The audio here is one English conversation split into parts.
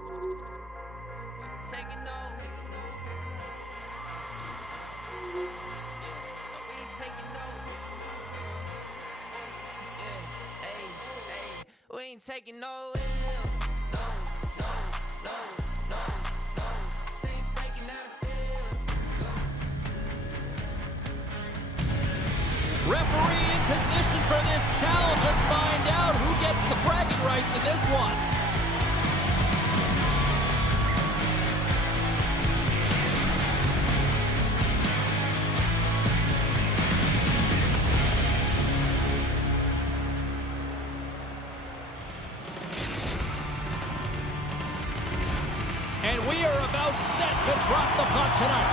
Taking over. We ain't taking over. Yeah, hey, we ain't taking no L's. No. Saints breaking out of seals. Referee in position for this challenge. Let's find out who gets the bragging rights in this one. And we are about set to drop the puck tonight.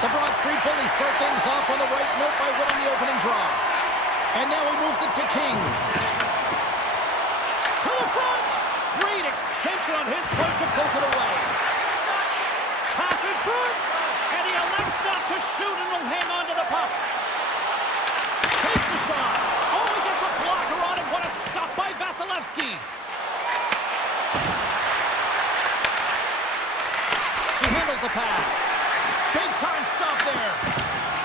The Broad Street Bullies start things off on the right note by winning the opening draw. And now he moves it to King. To the front! Great extension on his part to poke it away. Pass in front! And he elects not to shoot and will hang on to the puck. Takes the shot. Oh, he gets a blocker on it. What a stop by Vasilevsky. She handles the pass. Big time stop there.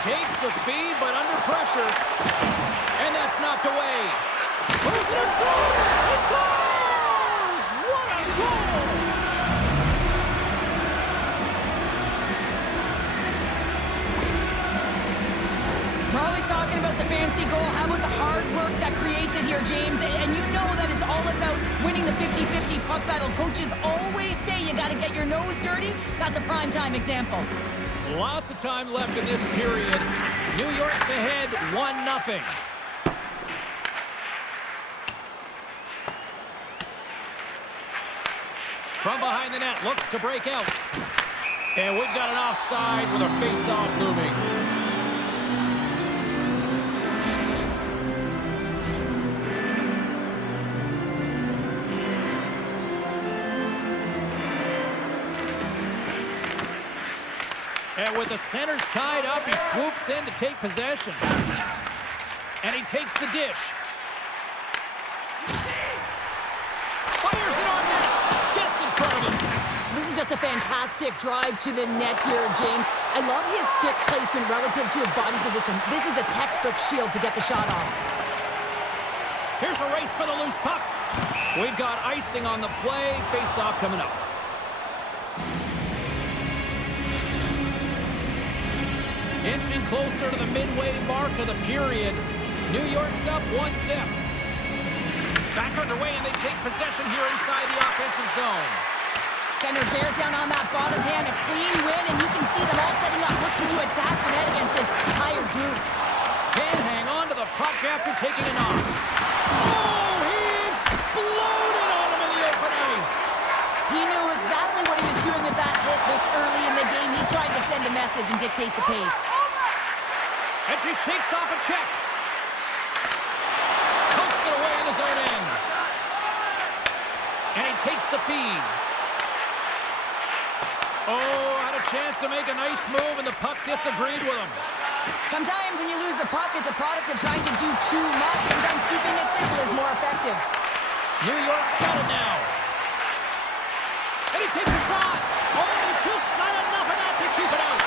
Takes the feed, but under pressure. And that's knocked away. Moves it in front. He scores! What a goal! We're always talking about the fancy goal. How about the hard work that creates it here, James? And you know that it's all about winning the 50-50 puck battle. Coaches always say you got to get your nose dirty. That's a primetime example. Lots of time left in this period. New York's ahead 1-0. From behind the net, looks to break out. And we've got an offside with a face-off looming. And with the centers tied up, he swoops in to take possession. And he takes the dish. Fires it on net. Gets in front of him. This is just a fantastic drive to the net here, James. I love his stick placement relative to his body position. This is a textbook shield to get the shot off. Here's a race for the loose puck. We've got icing on the play. Face-off coming up. Inching closer to the midway mark of the period. New York's up 1-0. Back underway, and they take possession here inside the offensive zone. Center bears down on that bottom hand. A clean win, and you can see them all setting up, looking to attack the net against this tired group. Can hang on to the puck after taking a knock. Oh, he exploded on him in the open ice. He knew exactly what he was doing with that hit this early in the game. He's trying to send a message and dictate the pace. And she shakes off a check. Pokes it away in his own end. And he takes the feed. Oh, had a chance to make a nice move, and the puck disagreed with him. Sometimes when you lose the puck, it's a product of trying to do too much. Sometimes keeping it simple is more effective. New York's got it now. And he takes a shot. Oh, he just not enough of that to keep it out.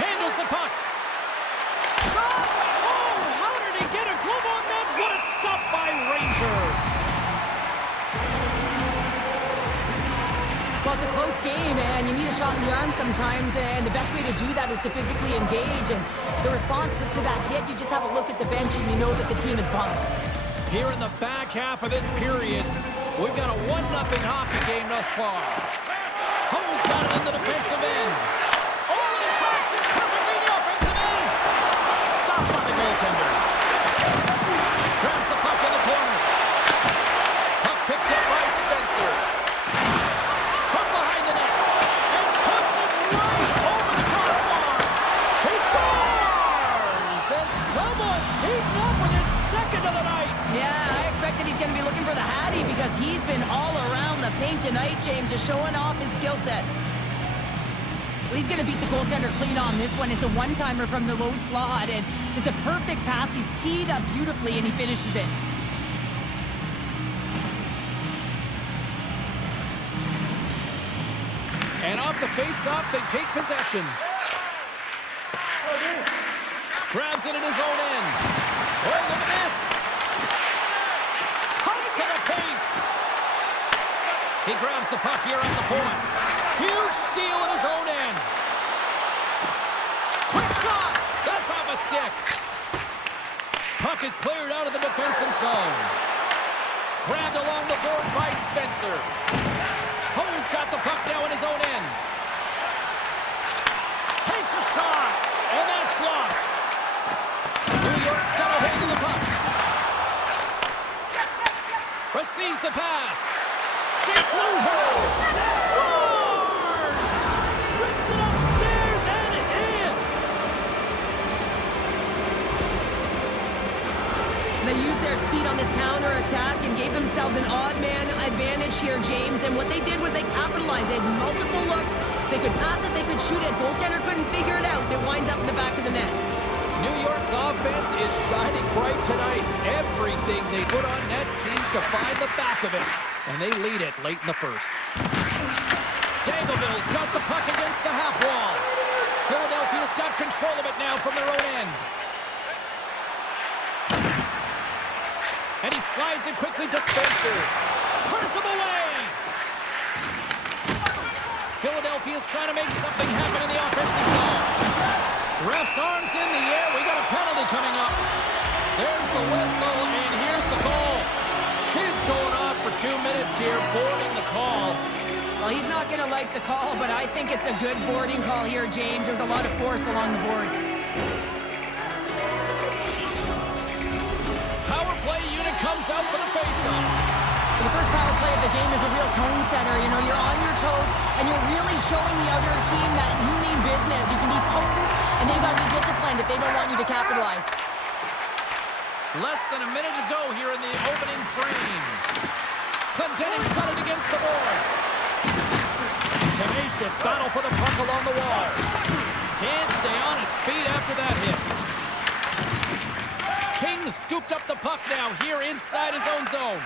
Handles the puck. Shot! Oh, how did he get a glove on that? What a stop by Ranger. Well, it's a close game, and you need a shot in the arm sometimes, and the best way to do that is to physically engage. And the response to that hit, you just have a look at the bench, and you know that the team is bumped. Here in the back half of this period, we've got a 1-0 hockey game thus far. Holmes got it in the defensive end. Oh, and it tracks it perfectly in the offensive end. Stopped by the goaltender. Grabs the puck in the corner. Puck picked up by Spencer. From behind the net. And puts it right over the crossbar. He scores! And someone's heating up with his second of the night. Yeah, I expected he's going to be looking for the Hattie because he's been all around the paint tonight, James, just showing off his skill set. Well, he's going to beat the goaltender clean on this one. It's a one-timer from the low slot, and it's a perfect pass. He's teed up beautifully, and he finishes it. And off the face-off, they take possession. Grabs it in his own end. Oh, look at this. Comes to the paint. He grabs the puck here at the point. Huge steal in his own end. Quick shot. That's off a stick. Puck is cleared out of the defensive zone. Grabbed along the board by Spencer. Holmes got the puck now in his own end. Takes a shot, and that's blocked. New York's got a hold of the puck. Receives the pass. Shakes loose. Scores! Rips it upstairs and in. They used their speed on this counter-attack and gave themselves an odd man advantage here, James. And what they did was they capitalized. They had multiple looks. They could pass it, they could shoot it. Goaltender couldn't figure it out. It winds up in the back of the net. New York's offense is shining bright tonight. Everything they put on net seems to find the back of it. And they lead it late in the first. Dangleville's got the puck against the half wall. Philadelphia's got control of it now from their own end. And he slides it quickly to Spencer. Turns him away. Philadelphia's trying to make something happen in the offensive zone. Ref's arms in the air. We got a penalty coming up. There's the whistle, and here's the call. Kids going off for 2 minutes here, boarding the call. Well, he's not going to like the call, but I think it's a good boarding call here, James. There's a lot of force along the boards. Power play unit comes out for the face-off. The first power play of the game is a real tone setter. You know, you're on your toes, and you're really showing the other team that you mean business. You can be potent, and they've got to be disciplined if they don't want you to capitalize. Less than a minute to go here in the opening frame. Clendening's got it against the boards. Tenacious battle for the puck along the wall. Can't stay on his feet after that hit. King scooped up the puck now here inside his own zone.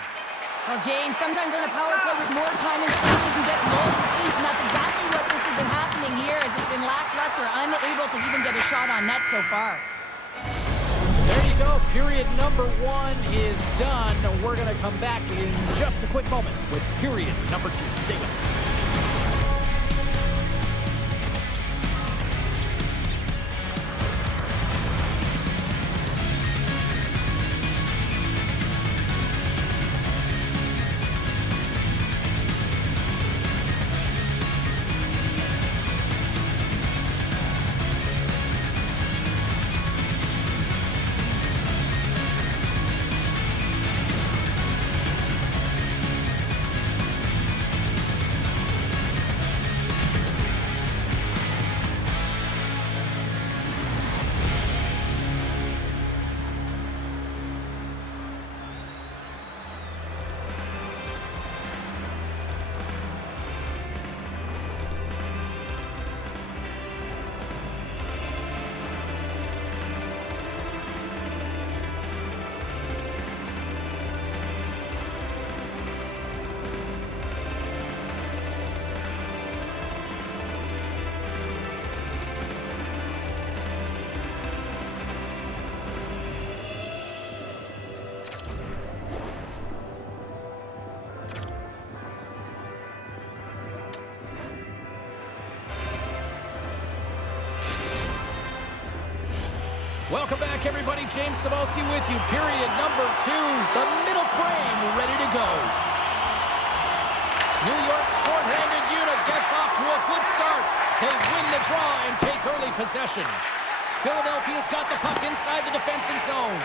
Well, James, sometimes on a power play with more time and space, you can get lulled to sleep, and that's exactly what this has been happening here, as it's been lackluster, unable to even get a shot on net so far. There you go. Period number 1 is done. We're going to come back in just a quick moment with period number 2. Stay with us. Welcome back, everybody. James Cybulski with you. Period number 2. The middle frame ready to go. New York's shorthanded unit gets off to a good start. They win the draw and take early possession. Philadelphia's got the puck inside the defensive zone.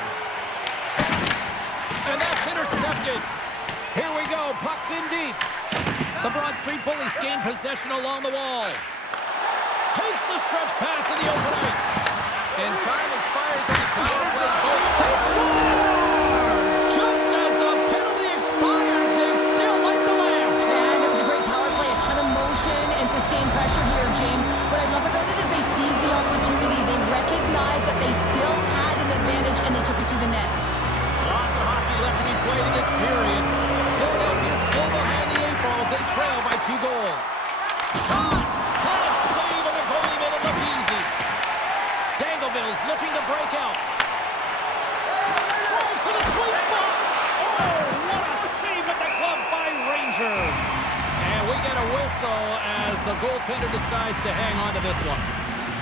And that's intercepted. Here we go. Puck's in deep. The Broad Street Bullies gain possession along the wall. Takes the stretch pass in the open ice. And time expires on the power play. They score! Just as the penalty expires, they still light the lamp. And it was a great power play, a ton of motion and sustained pressure here, James. What I Dangleville's looking to break out. Drives to the sweet spot. Oh, what a save at the glove by Ranger. And we get a whistle as the goaltender decides to hang on to this one.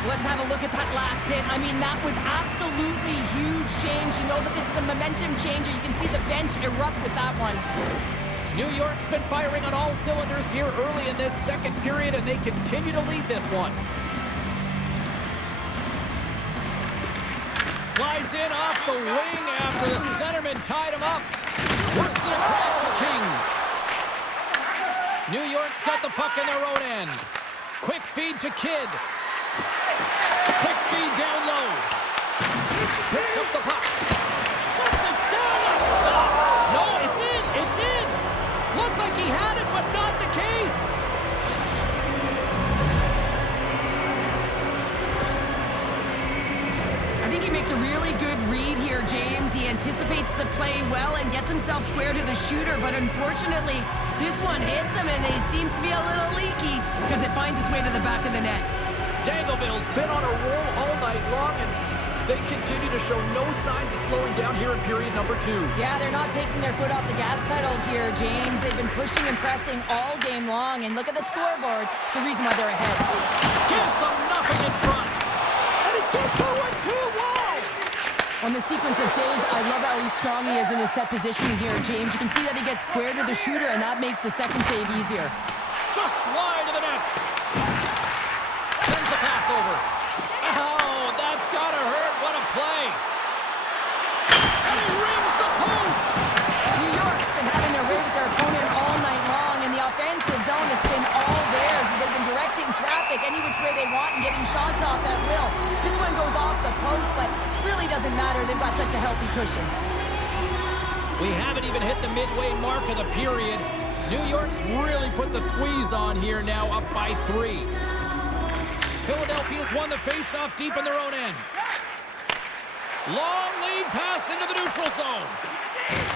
Let's have a look at that last hit. I mean, that was absolutely huge change. You know that this is a momentum changer. You can see the bench erupt with that one. New York's been firing on all cylinders here early in this second period, and they continue to lead this one. Slides in off the wing after the centerman tied him up. Works it across to King. New York's got the puck in their own end. Quick feed to Kidd. Quick feed down low. Picks up the puck. Shuts it down. A stop. No, it's in. It's in. Looked like he had it, but not the case. I think he makes a really good read here, James. He anticipates the play well and gets himself square to the shooter, but unfortunately, this one hits him and he seems to be a little leaky because it finds its way to the back of the net. Dangleville's been on a roll all night long, and they continue to show no signs of slowing down here in period number 2. Yeah, they're not taking their foot off the gas pedal here, James. They've been pushing and pressing all game long, and look at the scoreboard. It's the reason why they're ahead. Gives them nothing in front. And it gets forward too. Wow! On the sequence of saves, I love how strong he is in his set positioning here, James. You can see that he gets square to the shooter, and that makes the second save easier. Just slide to the net. Sends the pass over. Oh, that's gotta hurt. What a play. And he rings the post. New York's been having their way with their opponent all night long. In the offensive zone, it's been all theirs. They've been directing traffic any which way they want and getting shots off at will. This one goes off the post, but really doesn't matter. They've got such a healthy cushion. We haven't even hit the midway mark of the period. New York's really put the squeeze on here now, up by 3. Philadelphia's won the face-off deep in their own end. Long lead pass into the neutral zone.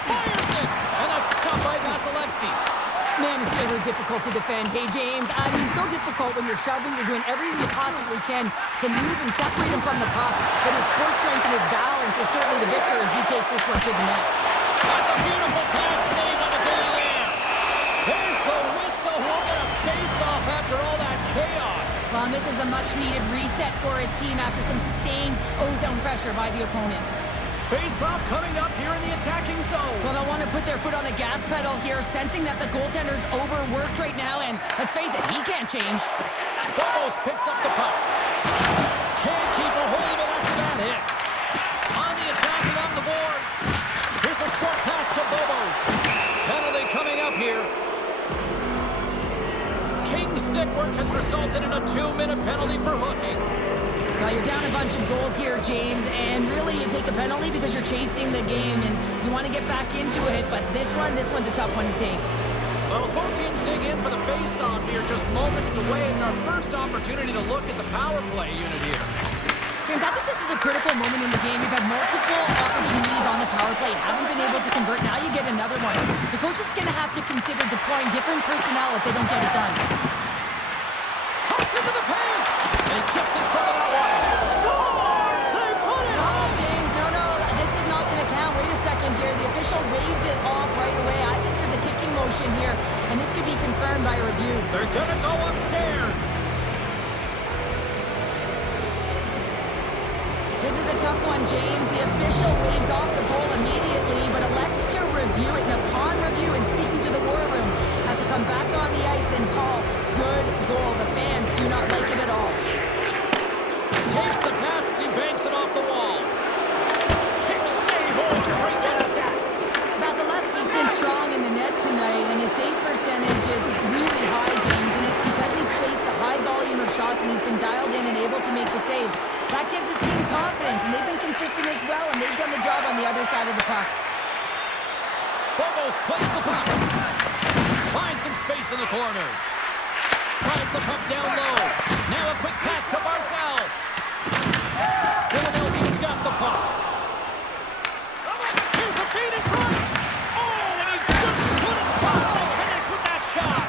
Fires it, and that's stopped by Vasilevsky. Man, it's really difficult to defend. Hey, James, I mean, so difficult when you're shoving. You're doing everything you possibly can to move and separate him from the puck. But his core strength and his balance is certainly the victor as he takes this one to the net. That's a beautiful pass save on the goalie there. There's the whistle. We'll get a face-off after all that chaos. Well, this is a much-needed reset for his team after some sustained O-zone pressure by the opponent. Face-off coming up here in the attacking zone. Well, they'll want to put their foot on the gas pedal here, sensing that the goaltender's overworked right now, and let's face it, he can't change. Almost picks up the puck. Can't keep a hold of it after that hit. On the attack along the boards. Here's a short pass to Bobos. Penalty coming up here. King's stick work has resulted in a 2-minute penalty for hooking. Now, you're down a bunch of goals here, James, and really you take a penalty because you're chasing the game and you want to get back into it, but this one's a tough one to take. Well, as both teams dig in for the face-off here, just moments away, it's our first opportunity to look at the power play unit here. James, I think this is a critical moment in the game. You've had multiple opportunities on the power play, haven't been able to convert. Now you get another one. The coach is going to have to consider deploying different personnel if they don't get it done. Comes into the paint, and he gets in front of that one. Scores! They put it home! James, no, this is not going to count. Wait a second here. The official waves it off right away. I think there's a kicking motion here, and this could be confirmed by a review. They're going to go upstairs. This is a tough one, James. The official waves off the goal immediately, but elects to review it. And upon review and speaking to the war room, has to come back on the ice and call good goal. The fans do not like it at all. Takes the pass as he banks it off the wall. Kicks Shayhorn right down at that. Vasilevsky's been strong in the net tonight, and his save percentage is really high, James, and it's because he's faced a high volume of shots and he's been dialed in and able to make the saves. That gives his team confidence, and they've been consistent as well, and they've done the job on the other side of the puck. Bobos plays the puck. Finds some space in the corner. Slides the puck down low. Now a quick pass to Barzal. Philadelphia's got the puck. Here's a feed in front. Oh, and he just couldn't quite connect with that shot.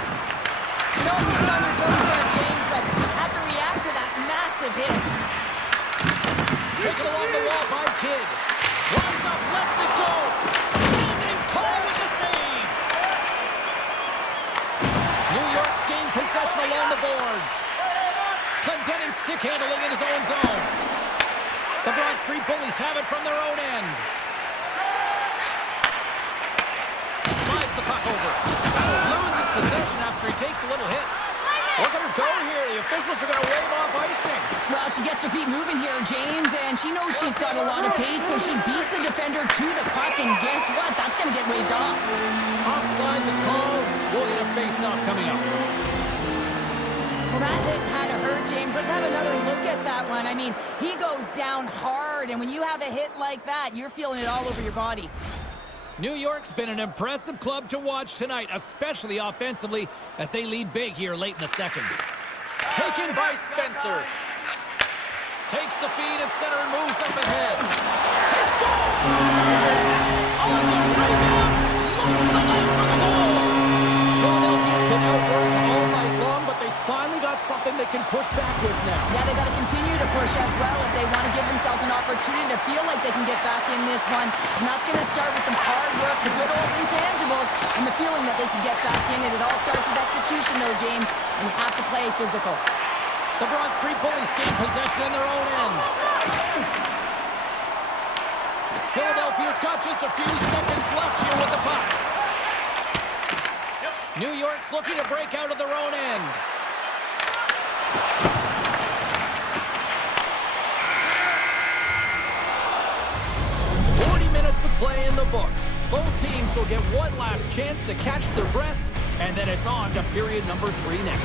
You know who's on your toes there, James, but had to react to that massive hit. possession along the boards. Clendenin stick handling in his own zone. The Broad Street Bullies have it from their own end. Slides the puck over. Loses possession after he takes a little hit. Look at her go here. The officials are going to wave off icing. Well, she gets her feet moving here, James, and she knows she's got a lot of pace, so she beats the defender to the puck, and guess what? That's going to get waved off. Offside the call. We'll get a face-off coming up. Well, that hit had to hurt, James. Let's have another look at that one. I mean, he goes down hard, and when you have a hit like that, you're feeling it all over your body. New York's been an impressive club to watch tonight, especially offensively, as they lead big here late in the second. Taken by Spencer. Takes the feed at center and moves up ahead. He scores! On the rebound! Looks the net for the goal! Philadelphia's been outworked all night long, but they finally got something they can push back with now. Yeah, they got to continue to push as well if they want to give themselves an opportunity to feel like they can get back in this one. And that's going to start with some hard work, the good old intangibles, and the feeling that they can get back in it. It all starts with execution, though, James, and you have to play physical. The Broad Street Bullies gain possession in their own end. Philadelphia's got just a few seconds left here with the puck. New York's looking to break out of their own end. Minutes of play in the books. Both teams will get one last chance to catch their breaths, and then it's on to period number 3 next.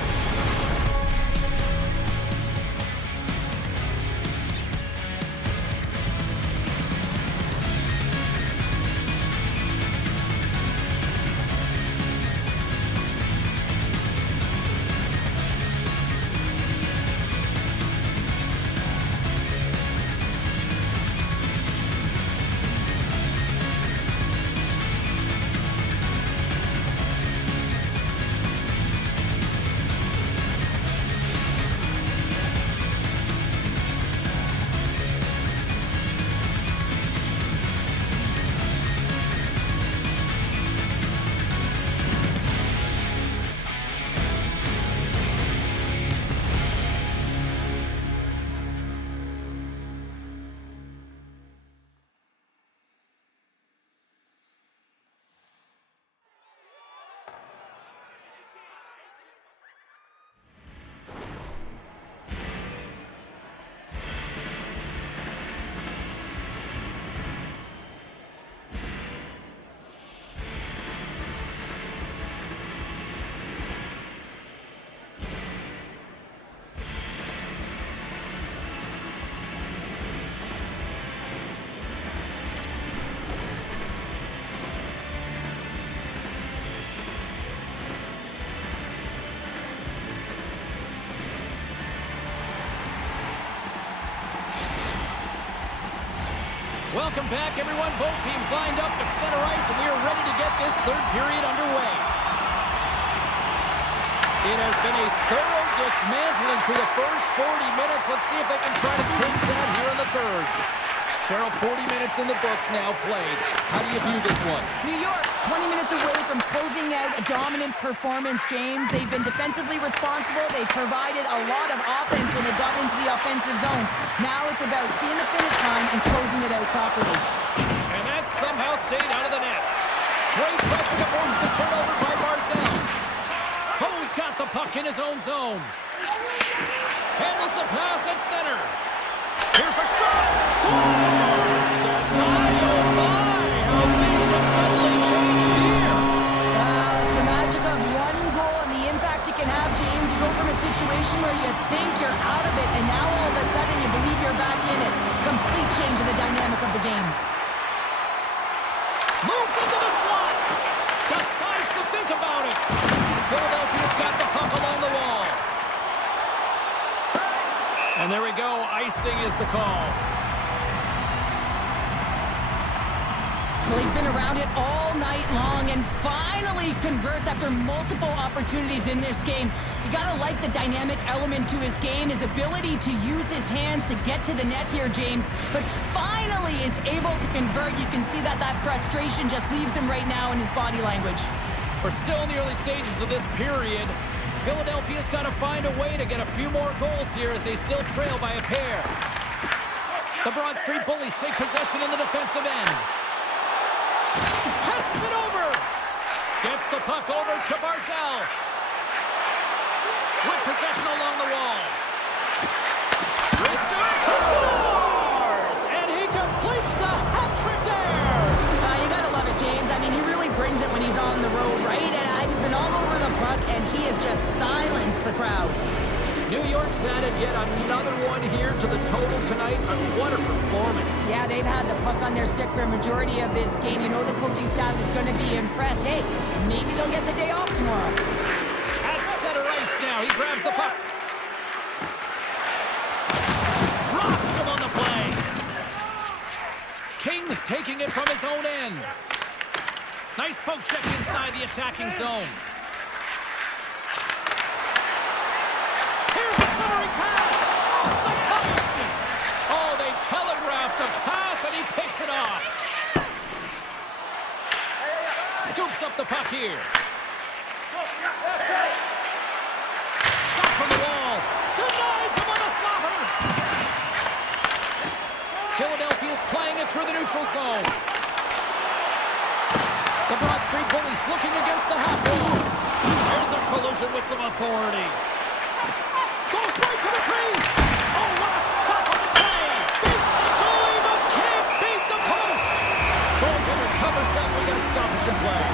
Welcome back, everyone. Both teams lined up at center ice, and we are ready to get this third period underway. It has been a thorough dismantling through the first 40 minutes. Let's see if they can try to change that here in the third. Cheryl, 40 minutes in the books now played. How do you view this one? New York's 20 minutes away from closing out a dominant performance, James. They've been defensively responsible. They've provided a lot of offense when they've gotten into the offensive zone. Now it's about seeing the finish line and closing it out properly. And that somehow stayed out of the net. Great pressure to force the turnover by Barzell. Ho's got the puck in his own zone. Handles the pass at center. Here's a shot. Scores! And my, oh my, how things have suddenly changed here. It's the magic of one goal and the impact it can have, James. You go from a situation where you think you're out of it, and now all of a sudden you believe you're back in it. Complete change of the dynamic of the game. Moves into the slot. Decides to think about it. Philadelphia's got the puck along the wall. And there we go. Icing is the call. Well, he's been around it all night long and finally converts after multiple opportunities in this game. You gotta like the dynamic element to his game, his ability to use his hands to get to the net here, James, but finally is able to convert. You can see that frustration just leaves him right now in his body language. We're still in the early stages of this period. Philadelphia's got to find a way to get a few more goals here as they still trail by a pair. The Broad Street Bullies take possession in the defensive end. Passes it over. Gets the puck over to Barzal. With possession along the wall. Rister scores! And he completes the hat trick there! You gotta love it, James. I mean, he really brings it when he's on the road, right? And he's been all over the puck, and he has just silenced the crowd. New York's added yet another one here to the total tonight, and what a performance. Yeah, they've had the puck on their stick for a majority of this game. You know the coaching staff is going to be impressed. Hey, maybe they'll get the day off tomorrow. At center ice now, he grabs the puck. Rocks him on the play. King's taking it from his own end. Nice poke check inside the attacking zone. Here's the centering pass. Off the puck. Oh, they telegraphed the pass, and he picks it off. Scoops up the puck here. Shot from the wall. Denies him on a slapper. Philadelphia's playing it through the neutral zone. The Broad Street Bullies looking against the half wall. Here's a collision with some authority. Goes right to the crease. Oh, what a stop on the play. Beats the goalie, but can't beat the post. Goaltender covers up. We got a stoppage in play.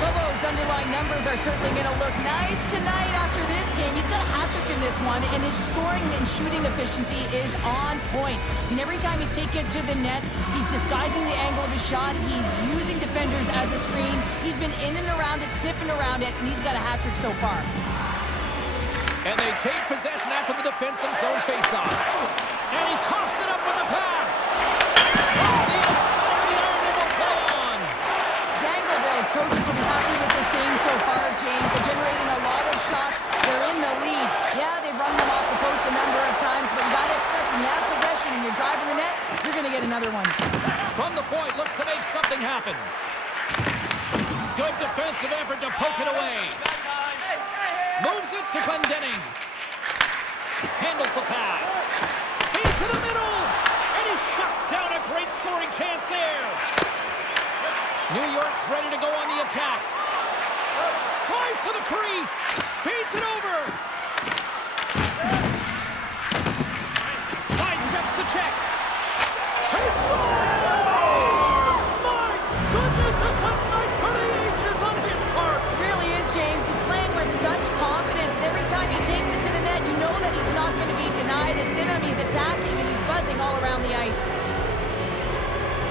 Lobo's underlying numbers are certainly going to look nice tonight after this game. He's got a hat-trick in this one, and his scoring and shooting efficiency is on point. And every time he's taken it to the net, he's disguising the angle of his shot. He's using defenders as a screen. He's been in and around it, sniffing around it, and he's got a hat-trick so far. And they take possession after the defensive zone faceoff. And he coughs it up with the pass. Off the inside of the iron, and will play on. Dangleville's coaches will be happy with this game so far, James. They're generating a lot of shots. They're in the lead. Yeah, they've run them off the post a number of times, but you got to expect when you have possession and you're driving the net, you're going to get another one. From the point, looks to make something happen. Good defensive effort to poke it away. Moves it to Glendening. Handles the pass. Into the middle. And he shuts down a great scoring chance there. New York's ready to go on the attack. Drives to the crease. Feeds it over. Sidesteps the check. He scores! My goodness, it's a night for the ages on his part. Really is, James. He's playing with such confidence, and every time he takes it to the net, you know that he's not going to be denied. It's in him, he's attacking, and he's buzzing all around the ice.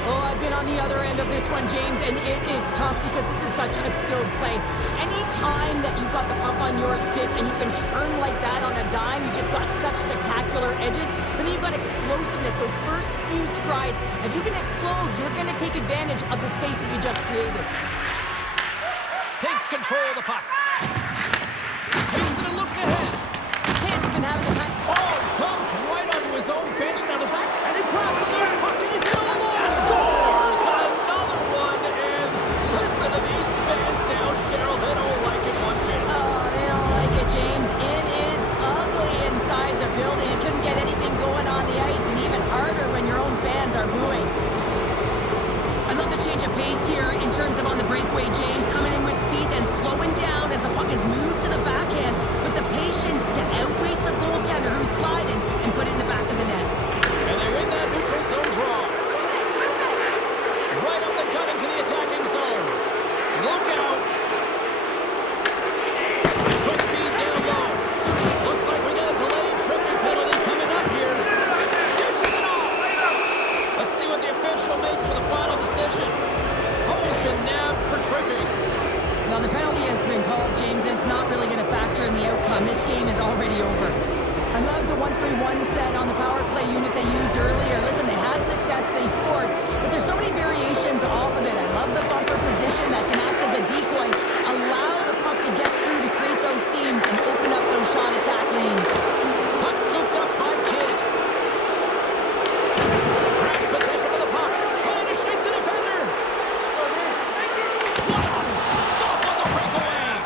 Oh, I've been on the other end of this one, James, and it is tough because this is such a skilled play. Any time that you've got the puck on your stick and you can turn like that on a dime, you just got such spectacular edges, but then you've got explosiveness, those first few strides. If you can explode, you're going to take advantage of the space that you just created. Takes control of the puck. Takes it and looks ahead. Kid's been having the time. Oh, dumped right onto his own bench. Now does that, and he grabs the loose puck and he's still alone. Scores another one, and listen to these fans now, Cheryl. They don't like it one bit. Oh, they don't like it, James. It is ugly inside the building. You couldn't get anything going on the ice, and even harder when your own fans are booing. I love the change of pace here in terms of on the breakaway, James. Coming in with speed, then slowing down as the puck is moved to the backhand with the patience to outweight the goaltender who's sliding and put it in the back of the net. And they win that neutral zone draw. Right up the gut into the attacking zone. Look out. Quick feed down low. Looks like we got a delayed tripping penalty coming up here. Dishes it off. Let's see what the official makes for the final decision. Holds been nabbed for tripping. Well, the penalty has been called, James, and it's not really going to factor in the outcome. This game is already over. I love the 1-3-1 set on the power play unit they used earlier. Listen, they had success, they scored, but there's so many variations off of it. I love the bumper position that can act as a decoy, allow the puck to get through to create those seams and open up those shot attack lanes. Puck scooped up by Kidd. Grabs possession of the puck, trying to shake the defender. What a stop on the breakaway.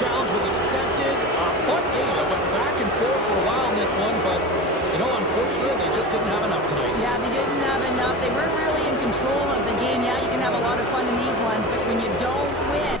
challenge was accepted. Fun game. It went back and forth for a while in this one, but, you know, unfortunately, they just didn't have enough tonight. Yeah, they didn't have enough. They weren't really in control of the game. Yeah, you can have a lot of fun in these ones, but when you don't win...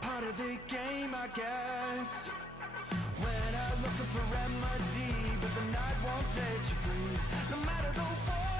Part of the game, I guess. When I'm looking for remedy, but the night won't set you free. No matter the war.